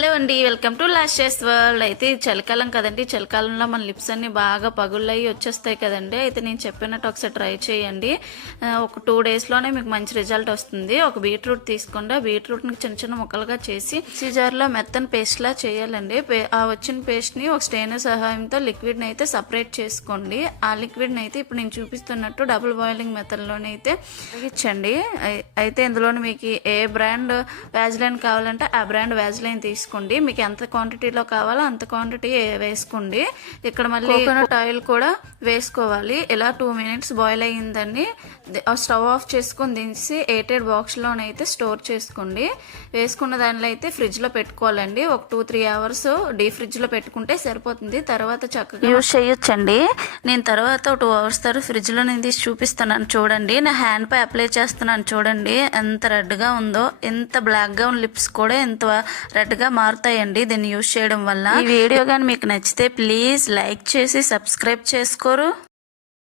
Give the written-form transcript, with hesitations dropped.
Hello అండి, welcome to లాస్యస్ world. అయితే చలికాలం కదండి, చలికాలంలో మన లిప్స్ అన్ని బాగా పగుళ్ళయి వచ్చేస్తాయి కదండి. అయితే నేను చెప్పినట్టు ఒకసారి ట్రై చేయండి. ఒక 2 డేస్లోనే మీకు మంచి రిజల్ట్ వస్తుంది. ఒక బీట్రూట్ తీసుకోండి. ఆ బీట్రూట్ని చిన్న చిన్న ముక్కలుగా చేసి సీజర్లో మెత్తని పేస్ట్లా చేయాలండి. ఆ వచ్చిన పేస్ట్ని ఒక స్టెయినర్ సహాయంతో లిక్విడ్ని అయితే సపరేట్ చేసుకోండి. ఆ లిక్విడ్ని అయితే ఇప్పుడు నేను చూపిస్తున్నట్టు డబుల్ బాయిలింగ్ మెథడ్లోనైతే ఇచ్చండి. అయితే ఇందులోని మీకు ఏ బ్రాండ్ వ్యాజ్లైన్ కావాలంటే ఆ బ్రాండ్ వ్యాజ్లైన్ తీసుకోండి. మీకు ఎంత క్వాంటిటీలో కావాలో అంత క్వాంటిటీ వేసుకోండి. ఇక్కడ మళ్ళీ కోకోనట్ ఆయిల్ కూడా వేసుకోవాలి. ఇలా 2 minutes బాయిల్ అయ్యిందండి. స్టవ్ ఆఫ్ చేసుకొని దించి ఎయిటెడ్ బాక్స్లోనైతే స్టోర్ చేసుకోండి. వేసుకున్న దానిలో అయితే ఫ్రిడ్జ్లో పెట్టుకోవాలండి. ఒక 2-3 hours డీప్ ఫ్రిడ్జ్లో పెట్టుకుంటే సరిపోతుంది. తర్వాత చక్కగా యూజ్ చేయొచ్చండి. నేను తర్వాత 2 hours తర్వాత ఫ్రిడ్జ్లో నేను తీసి చూపిస్తున్నాను చూడండి. నా హ్యాండ్ పై అప్లై చేస్తున్నాను చూడండి ఎంత రెడ్గా ఉందో. ఎంత బ్లాక్గా ఉన్న లిప్స్ కూడా ఎంత రెడ్గా మారుతాయండి దీన్ని యూజ్ చేయడం వల్ల. ఈ వీడియో కానీ మీకు నచ్చితే ప్లీజ్ లైక్ చేసి సబ్స్క్రైబ్ చేసుకోరు.